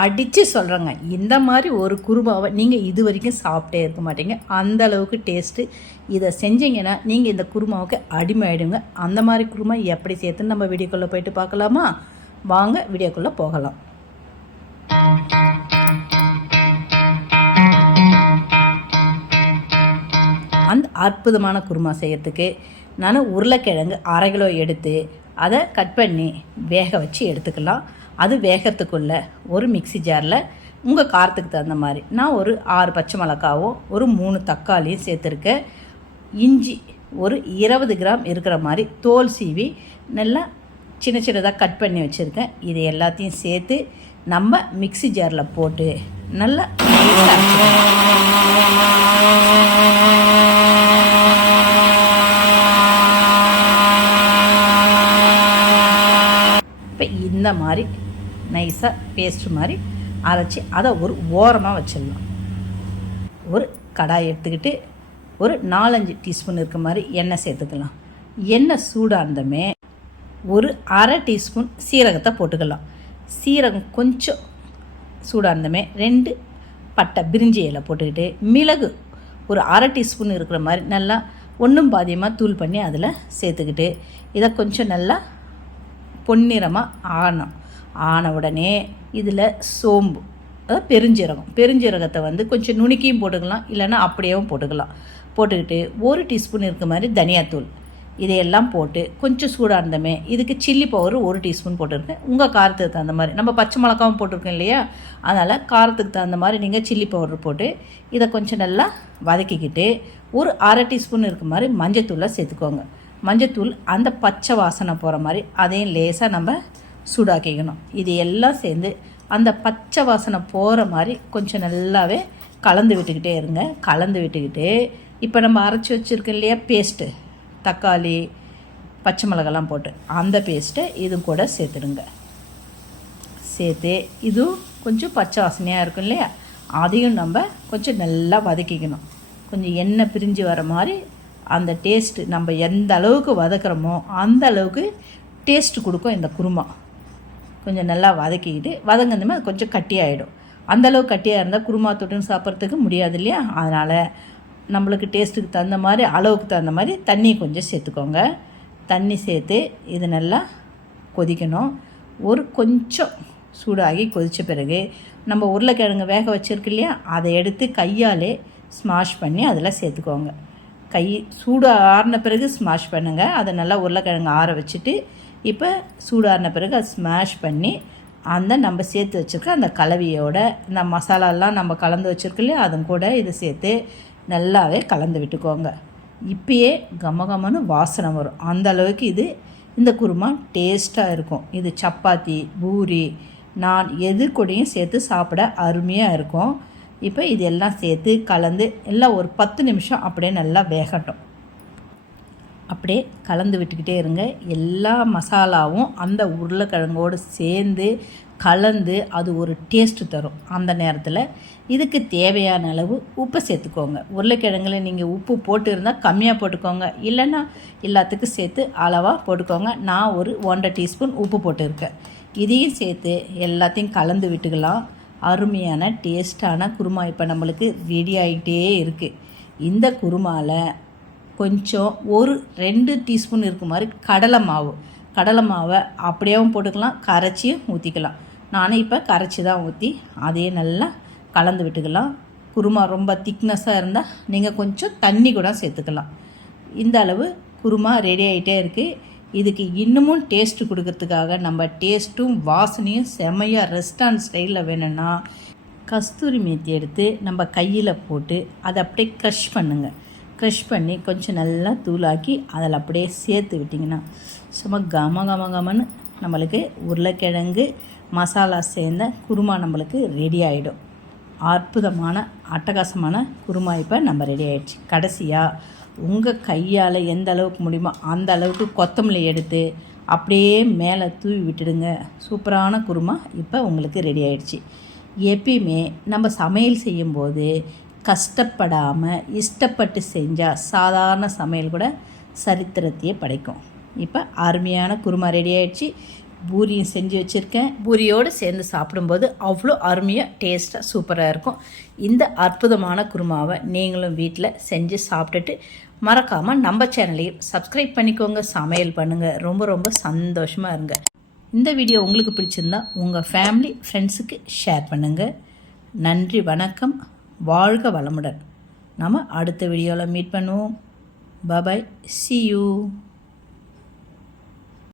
அடித்து சொல்கிறேங்க, இந்த மாதிரி ஒரு குருமாவை நீங்கள் இது வரைக்கும் சாப்பிட்டே இருக்க மாட்டீங்க. அந்த அளவுக்கு டேஸ்ட்டு. இதை செஞ்சீங்கன்னா நீங்கள் இந்த குருமாவுக்கு அடிமை ஆகிடுங்க. அந்த மாதிரி குருமா எப்படி சேர்த்துன்னு நம்ம வீடியோக்குள்ளே போயிட்டு பார்க்கலாமா? வாங்க வீடியோக்குள்ளே போகலாம். அந்த அற்புதமான குருமா செய்கிறதுக்கு நான் உருளைக்கிழங்கு 1/2 கிலோ எடுத்து அதை கட் பண்ணி வேக வச்சு எடுத்துக்கலாம். அது வேகிறதுக்குள்ளே ஒரு மிக்சி ஜாரில் உங்கள் காரத்துக்கு தகுந்த மாதிரி நான் ஒரு 6 பச்சை மிளகாவும் ஒரு 3 தக்காளியும் சேர்த்துருக்கேன். இஞ்சி ஒரு 20 கிராம் இருக்கிற மாதிரி தோல் சீவி நல்லா சின்ன சின்னதாக கட் பண்ணி வச்சுருக்கேன். இது எல்லாத்தையும் சேர்த்து நம்ம மிக்சி ஜாரில் போட்டு நல்லா இப்போ இந்த மாதிரி நைஸாக பேஸ்ட் மாதிரி அரைச்சி அதை ஒரு ஓரமாக வச்சிடலாம். ஒரு கடாய் எடுத்துக்கிட்டு ஒரு 4-5 டீஸ்பூன் இருக்க மாதிரி எண்ணெய் சேர்த்துக்கலாம். எண்ணெய் சூடானதுமே ஒரு 1/2 டீஸ்பூன் சீரகத்தை போட்டுக்கலாம். சீரகம் கொஞ்சம் சூடானதுமே 2 பட்டை பிரிஞ்சி இலை போட்டுக்கிட்டு மிளகு ஒரு 1/2 டீஸ்பூன் இருக்கிற மாதிரி நல்லா ஒன்றும் பாதியமாக தூள் பண்ணி அதில் சேர்த்துக்கிட்டு இதை கொஞ்சம் நல்லா பொன்னிறமாக ஆன உடனே இதில் சோம்பு பெருஞ்சீரகத்தை கொஞ்சம் நுணுக்கியும் போட்டுக்கலாம், இல்லைன்னா அப்படியேவும் போட்டுக்கிட்டு 1 டீஸ்பூன் இருக்க மாதிரி தனியாத்தூள் இதையெல்லாம் போட்டு கொஞ்சம் சூடாக இருந்தமே இதுக்கு சில்லி பவுடர் 1 டீஸ்பூன் போட்டிருக்கேன். உங்கள் காரத்துக்கு தகுந்த மாதிரி நம்ம பச்சை மிளகாவும் போட்டிருக்கோம் இல்லையா, அதனால் காரத்துக்கு தகுந்த மாதிரி நீங்கள் சில்லி பவுடர் போட்டு இதை கொஞ்சம் நல்லா வதக்கிக்கிட்டு ஒரு 1/2 டீஸ்பூன் இருக்க மாதிரி மஞ்சத்தூளை சேர்த்துக்கோங்க. மஞ்சத்தூள் அந்த பச்சை வாசனை போகிற மாதிரி அதையும் லேசாக நம்ம சூடாக்கிக்கணும். இது எல்லாம் சேர்ந்து அந்த பச்சை வாசனை போகிற மாதிரி கொஞ்சம் நல்லாவே கலந்து விட்டுக்கிட்டே இருங்க. கலந்து விட்டுக்கிட்டு இப்போ நம்ம அரைச்சி வச்சுருக்கோம் இல்லையா பேஸ்ட்டு, தக்காளி பச்சை மிளகாலாம் போட்டு அந்த பேஸ்ட்டை இதுவும் கூட சேர்த்துடுங்க. சேர்த்து இதுவும் கொஞ்சம் பச்சை வாசனையாக இருக்கும் இல்லையா, அதையும் நம்ம கொஞ்சம் நல்லா வதக்கிக்கணும். கொஞ்சம் எண்ணெய் பிரிஞ்சு வர மாதிரி அந்த டேஸ்ட்டு நம்ம எந்த அளவுக்கு வதக்குறோமோ அந்த அளவுக்கு டேஸ்ட்டு கொடுக்கும் இந்த குருமா. கொஞ்சம் நல்லா வதக்கிக்கிட்டு வதங்கினதுமே அது கொஞ்சம் கட்டியாகிடும். அந்தளவுக்கு கட்டியாக இருந்தால் குருமா தொட்டுன்னு சாப்பிட்றதுக்கு முடியாது இல்லையா, அதனால் நம்மளுக்கு டேஸ்ட்டுக்கு தகுந்த மாதிரி அளவுக்கு தகுந்த மாதிரி தண்ணி கொஞ்சம் சேர்த்துக்கோங்க. தண்ணி சேர்த்து இது நல்லா கொதிக்கணும். ஒரு கொஞ்சம் சூடாகி கொதித்த பிறகு நம்ம உருளைக்கிழங்கு வேக வச்சுருக்கு இல்லையா, அதை எடுத்து கையாலே ஸ்மாஷ் பண்ணி அதில் சேர்த்துக்கோங்க. கை சூடு ஆறின பிறகு ஸ்மாஷ் பண்ணுங்கள். அதை நல்லா உருளைக்கிழங்கு ஆற வச்சுட்டு இப்போ சூடாறின பிறகு அதை ஸ்மாஷ் பண்ணி அந்த நம்ம சேர்த்து வச்சுருக்க அந்த கலவையோட இந்த மசாலாலாம் நம்ம கலந்து வச்சுருக்கு இல்லையா அதுவும் கூட இதை சேர்த்து நல்லாவே கலந்து விட்டுக்கோங்க. இப்பயே கமகமன்னு வாசனை வரும். அந்த அளவுக்கு இந்த குருமா டேஸ்ட்டாக இருக்கும். இது சப்பாத்தி, பூரி, நான் எது கூடயும் சேர்த்து சாப்பிட அருமையாக இருக்கும். இப்போ இது எல்லாம் சேர்த்து கலந்து எல்லாம் ஒரு 10 நிமிஷம் அப்படியே நல்லா வேகட்டும். அப்படியே கலந்து விட்டுக்கிட்டே இருங்க. எல்லா மசாலாவும் அந்த உருளைக்கிழங்கோடு சேர்ந்து கலந்து அது ஒரு டேஸ்ட்டு தரும். அந்த நேரத்தில் இதுக்கு தேவையான அளவு உப்பை சேர்த்துக்கோங்க. உருளைக்கிழங்குல நீங்கள் உப்பு போட்டு இருந்தால் கம்மியாக போட்டுக்கோங்க, இல்லைன்னா எல்லாத்துக்கும் சேர்த்து அளவாக போட்டுக்கோங்க. நான் ஒரு 1/2 டீஸ்பூன் உப்பு போட்டுருக்கேன். இதையும் சேர்த்து எல்லாத்தையும் கலந்து விட்டுக்கலாம். அருமையான டேஸ்டான குருமா இப்போ நம்மளுக்கு ரெடி ஆகிட்டே இருக்குது. இந்த குருமாவில் கொஞ்சம் ஒரு 2 டீஸ்பூன் இருக்க மாதிரி கடலை மாவை அப்படியேவும் போட்டுக்கலாம், கரைச்சியும் ஊற்றிக்கலாம். நானும் இப்போ கரைச்சி தான் ஊற்றி அதையே நல்லா கலந்து விட்டுக்கலாம். குருமா ரொம்ப திக்னஸாக இருந்தால் நீங்கள் கொஞ்சம் தண்ணி கூட சேர்த்துக்கலாம். இந்த அளவு குருமா ரெடி ஆகிட்டே இருக்குது. இதுக்கு இன்னமும் டேஸ்ட்டு கொடுக்கறதுக்காக நம்ம டேஸ்ட்டும் வாசனையும் செம்மையாக ரெஸ்டாரண்ட் ஸ்டைலில் வேணும்னா கஸ்தூரி மேத்தி எடுத்து நம்ம கையில் போட்டு அதை அப்படியே க்ரஷ் பண்ணுங்கள். க்ரஷ் பண்ணி கொஞ்சம் நல்லா தூளாக்கி அதில் அப்படியே சேர்த்து விட்டிங்கன்னா சும்மா கமன்னு நம்மளுக்கு உருளைக்கிழங்கு மசாலா சேர்ந்த குருமா நம்மளுக்கு ரெடி ஆகிடும். அற்புதமான அட்டகாசமான குருமா இப்போ நம்ம ரெடி ஆகிடுச்சு. கடைசியாக உங்கள் கையால் எந்த அளவுக்கு முடியுமோ அந்த அளவுக்கு கொத்தமல்லி எடுத்து அப்படியே மேலே தூவி விட்டுடுங்க. சூப்பரான குருமா இப்போ உங்களுக்கு ரெடி ஆகிடுச்சு. எப்பயுமே நம்ம சமையல் செய்யும்போது கஷ்டப்படாமல் இஷ்டப்பட்டு செஞ்சால் சாதாரண சமையல் கூட சரித்திரத்தையே படைக்கும். இப்போ அருமையான குருமா ரெடி ஆகிடுச்சு. பூரியும் செஞ்சு வச்சுருக்கேன். பூரியோடு சேர்ந்து சாப்பிடும்போது அவ்வளோ அருமையாக டேஸ்ட்டாக சூப்பராக இருக்கும். இந்த அற்புதமான குருமாவை நீங்களும் வீட்டில் செஞ்சு சாப்பிட்டுட்டு மறக்காமல் நம்ம சேனலையும் சப்ஸ்கிரைப் பண்ணிக்கோங்க. சமையல் பண்ணுங்கள். ரொம்ப ரொம்ப சந்தோஷமாக இருங்க. இந்த வீடியோ உங்களுக்கு பிடிச்சிருந்தா உங்கள் ஃபேமிலி ஃப்ரெண்ட்ஸுக்கு ஷேர் பண்ணுங்கள். நன்றி, வணக்கம், வாழ்க வளமுடன். நம்ம அடுத்த வீடியோவில் மீட் பண்ணுவோம். பாய், see you.